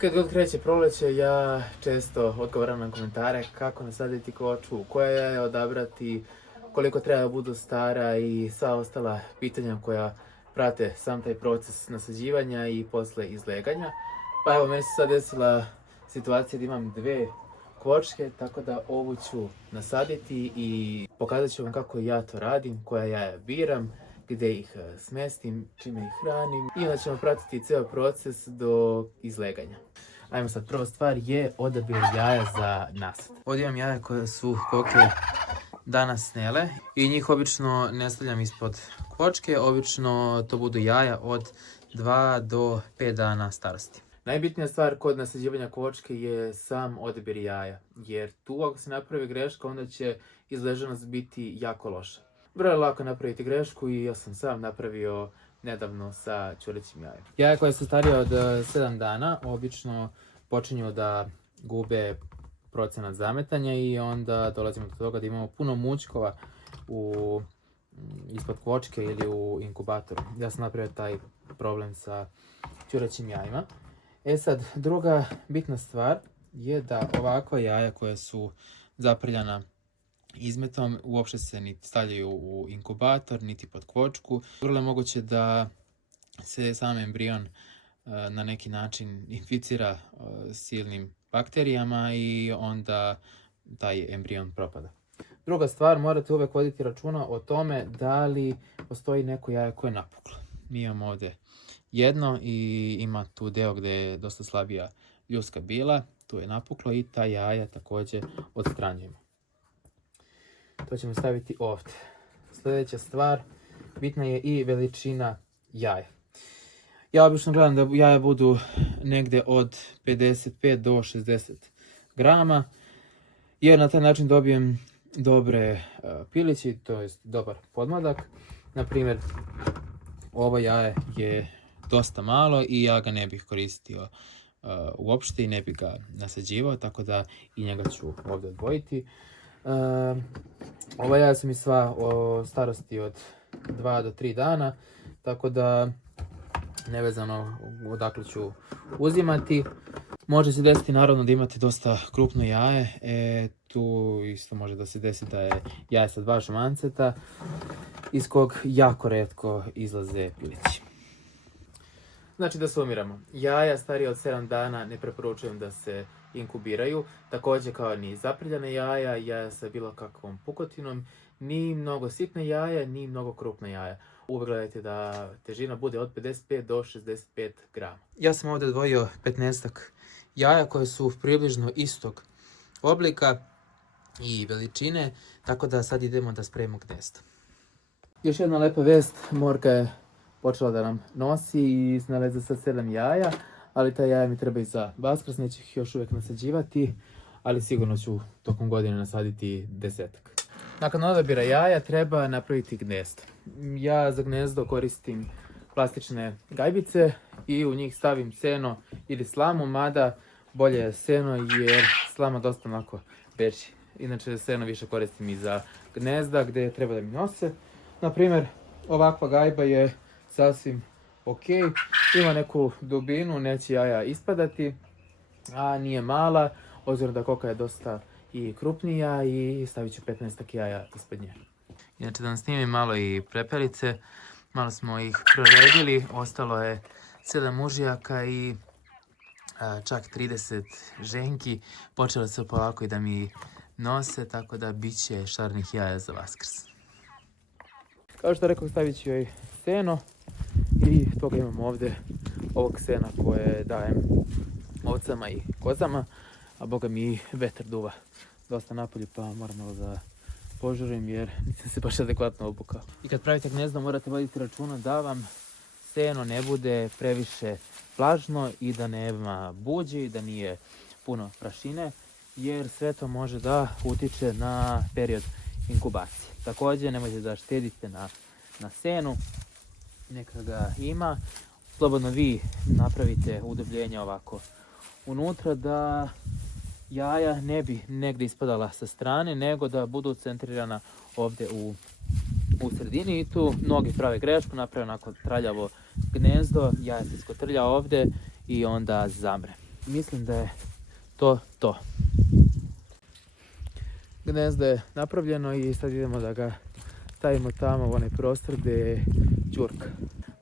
Kad god kreće proleće, ja često odgovaram na komentare kako nasaditi koču, koje jaja odabrati, koliko treba da budu stara i sva ostala pitanja koja prate sam taj proces nasađivanja i posle izleganja. Pa evo, meni se sad desila situacija da imam dve kvočke, tako da ovu ću nasaditi i pokazat ću vam kako ja to radim, koja jaja biram, gde ih smestim, čime ih hranim i onda ćemo pratiti ceo proces do izleganja. Ajmo sad, prva stvar je odabir jaja za nasad. Ovdje imam jaja koje su koke danas snele i njih obično ne stavljam ispod kvočke, obično to budu jaja od 2 do 5 dana starosti. Najbitnija stvar kod nasađivanja kvočke je sam odabir jaja, jer tu ako se napravi greška onda će izleženost biti jako loša. Vrlo je lako napraviti grešku i ja sam sam napravio nedavno sa ćurećim jajem. Jaja koja su starija od 7 dana obično počinju da gube procenat zametanja i onda dolazimo do toga da imamo puno mućkova ispod kvočke ili u inkubatoru. Ja sam napravio taj problem sa ćurećim jajima. E sad, druga bitna stvar je da ovakva jaja koja su zaprljana izmetom uopšte se niti stavljaju u inkubator, niti pod kvočku. Vrlo je moguće da se sam embrion na neki način inficira silnim bakterijama i onda taj embrion propada. Druga stvar, morate uvek voditi računa o tome da li postoji neko jaje koje je napuklo. Mi imamo ovdje jedno i ima tu deo gdje je dosta slabija ljuska bila, tu je napuklo i ta jaja također odstranjujemo. To ćemo staviti ovdje. Sljedeća stvar, bitna je i veličina jaja. Ja obično gledam da jaja budu negdje od 55 do 60 grama, jer na taj način dobijem dobre pilići, to jest dobar podmladak. Naprimjer, ovo jaje je dosta malo i ja ga ne bih koristio uopšte i ne bih ga nasađivao, tako da i njega ću ovdje odvojiti. Ova jaja su mi sva o starosti od 2 do 3 dana, tako da nevezano odakle ću uzimati. Može se desiti naravno da imate dosta krupno jaje, tu isto može da se desi da je jaje sa 2 žumanceta, iz kog jako retko izlaze pilići. Znači da sumiramo, jaja starije od 7 dana ne preporučujem da se inkubiraju, također kao ni zaprljane jaja, jaja sa bilo kakvom pukotinom, ni mnogo sitne jaja, ni mnogo krupna jaja. Uvijek gledajte da težina bude od 55 do 65 grama. Ja sam ovdje odvojio 15 jaja koje su približno istog oblika i veličine, tako da sad idemo da spremimo gnezdo. Još jedna lepa vest, Morka je počela da nam nosi i naleza sad 7 jaja, ali ta jaja mi treba i za Vaskrs, neću ih još uvijek nasađivati, ali sigurno ću tokom godine nasaditi 10-ak. Nakon odabira jaja treba napraviti gnezdo. Ja za gnezdo koristim plastične gajbice i u njih stavim seno ili slamu, mada bolje je seno jer slama dosta onako beži. Inače seno više koristim i za gnezda gdje treba da mi nose. Naprimjer, ovakva gajba je sasvim ok, ima neku dubinu, neće jaja ispadati, a nije mala, obzirom da koka je dosta i krupnija i stavit ću 15 jaja ispod nje. Inače da vam snimim malo i prepelice, malo smo ih proredili, ostalo je 7 mužijaka i čak 30 ženki, počelo se polako i da mi nose, tako da bit će šarnih jaja za Vaskrs. Kao što rekao, stavit ću joj seno i toga imam ovdje ovog sena koje dajem ovcama i kozama, a boga mi vetar duva dosta napolju pa moram malo da požurim jer nisam se baš adekvatno obukao. I kad pravite gnezdo morate voditi računa da vam seno ne bude previše vlažno i da nema buđi, da nije puno prašine, jer sve to može da utiče na period inkubacije. Također nemojte da štedite na senu, neka ga ima. Slobodno vi napravite udubljenje ovako unutra da jaja ne bi negdje ispadala sa strane, nego da budu centrirana ovdje u sredini. I tu mnogi prave grešku, naprave onako traljavo gnezdo, jaja se iskotrlja ovdje i onda zamre. mislim da je to. Gnezdo je napravljeno i sad idemo da ga stavimo tamo u onaj prostor gdje je ćurka.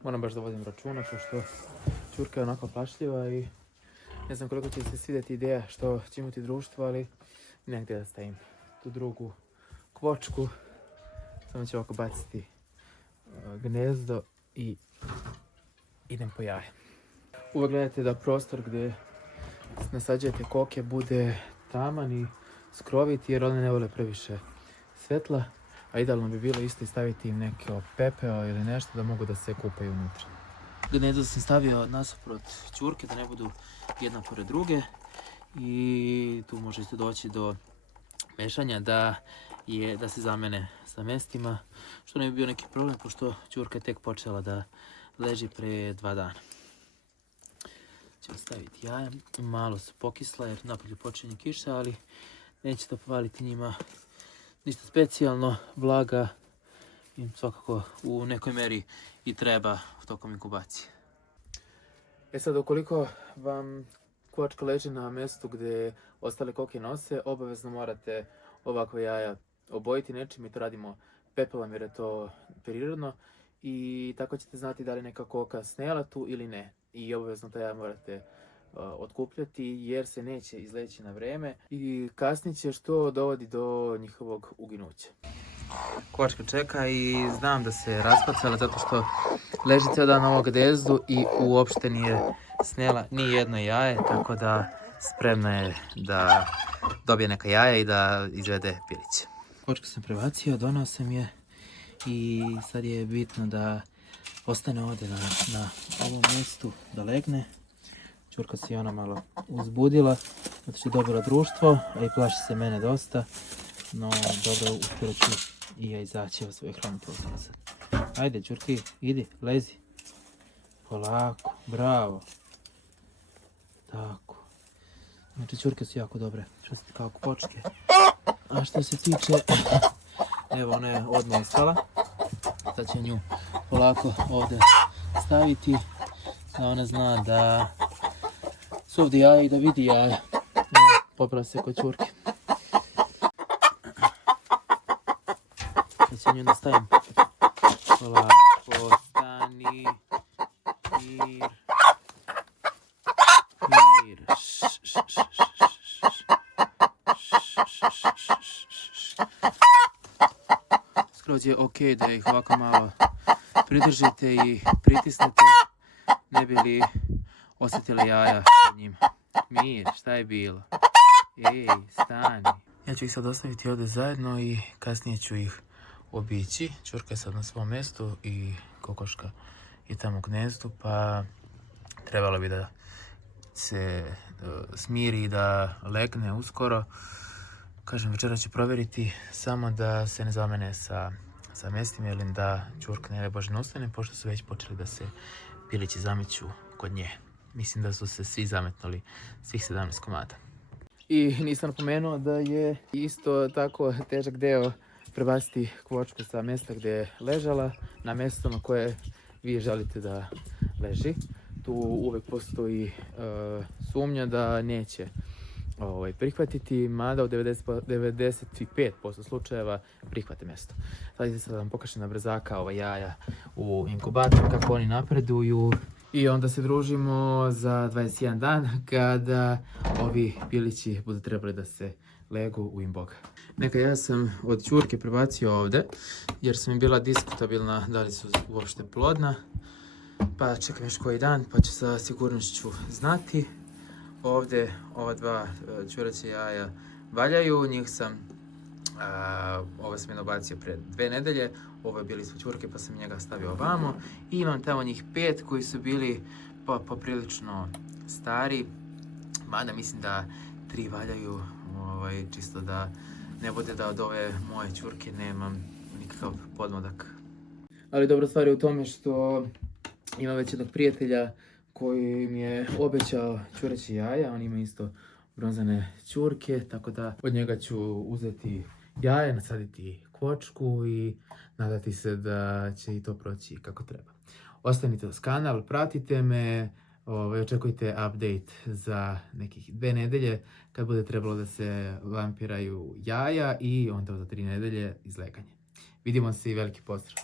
Moram baš da vodim računa, pošto ćurka je onako plašljiva i ne znam koliko će se svidjeti ideja što će imati društvo, ali negdje da stavim tu drugu kvočku. Samo ću ovako baciti gnezdo i idem po jaje. Uvijek gledajte da prostor gdje nasađujete koke bude taman i skrovit, jer one ne vole previše svetla, a idealno bi bilo isto i staviti im neko pepeo ili nešto da mogu da se kupaju unutra. Gnezdo sam stavio nasuprot ćurke da ne budu jedna pored druge i tu može isto doći do mešanja da se zamene sa mestima, što ne bi bio neki problem pošto ćurka je tek počela da leži pre 2 dana. Ćemo staviti jaja, malo su pokisla jer napolju počinje kiša, ali neće to povaliti njima ništa specijalno, vlaga im svakako u nekoj meri i treba tokom inkubacije. Sad, ukoliko vam kvočka leži na mjestu gdje ostale koke nose, obavezno morate ovakva jaja obojiti nečim i to radimo pepelom jer je to prirodno i tako ćete znati da li neka koka snijela tu ili ne. I obavezno ta jaja morate otkupljati jer se neće izleći na vrijeme i kasnije će što dovodi do njihovog uginuća. Kvočka čeka i znam da se raspacala zato što leži cijel dan na ovom gnezdu i uopšte nije snijela ni jedno jaje, tako da spremna je da dobije neka jaja i da izvede piliće. Kvočku sam prebacio, donao sam je i sad je bitno da ostane ovdje na ovom mjestu da legne. Ćurka se i ona malo uzbudila, zato što je dobila društvo, a i plaši se mene dosta. No dobro, uskoro ću i ja izaći od svojih hranitelja sad. Ajde ćurki, idi, lezi. Polako, bravo. Tako. Znači ćurke su jako dobre, što se kao kvočke. A što se tiče, evo ona je odmah ustala. Sad će nju polako ovdje staviti, da ona zna da su ovdje jaja i da vidi jaja. Popela se kod ćurke. Sad će nju da stavim. Polako, stani. Mir. Mir. Skroz je ok da ih ovako malo pridržite i pritisnete, ne bi li osjetili jaja pod njima. Mir, šta je bilo? Ej, stani. Ja ću ih sad ostaviti ovdje zajedno i kasnije ću ih obići. Ćurka je sad na svom mjestu i kokoška je tamo u gnezdu, pa trebalo bi da se smiri i da legne uskoro. Kažem, večera ću provjeriti samo da se ne zamene sa mjestima ili da ćurka ne bože ne ustane, pošto su već počeli da se pilići zameću kod nje. Mislim da su se svi zametnuli, svih 17 komada. I nisam napomenuo da je isto tako težak deo prebaciti kvočku sa mjesta gdje je ležala na mjesto na koje vi želite da leži. Tu uvijek postoji sumnja da neće prihvatiti, mada u 95% slučajeva prihvate mjesto. Sad vam pokažem na brzaka jaja u inkubatoru, kako oni napreduju. I onda se družimo za 21 dan kada ovi pilići budu trebali da se legu u im Boga. Neka ja sam od ćurke prebacio ovdje jer sam mi bila diskutabilna da li su uopšte plodna. Pa čekam još koji dan pa ću sa sigurnošću znati. Ovdje ova dva ćureće jaja valjaju, njih sam, ovo sam je nabacio pre 2 nedelje, ovo je bili su ćurke pa sam njega stavio ovamo. I imam tamo njih 5 koji su bili poprilično stari, mada mislim da 3 valjaju, čisto da ne bude da od ove moje ćurke nemam nikakav podmladak. Ali dobra stvar je u tome što ima već jednog prijatelja koji mi je obećao ćureće jaja, on ima isto bronzane ćurke, tako da od njega ću uzeti jaje, nasaditi kvočku i nadati se da će i to proći kako treba. Ostanite uz kanal, pratite me, Očekujte update za nekih 2 nedelje kad bude trebalo da se lampiraju jaja i onda za 3 nedelje izleganje. Vidimo se i veliki pozdrav!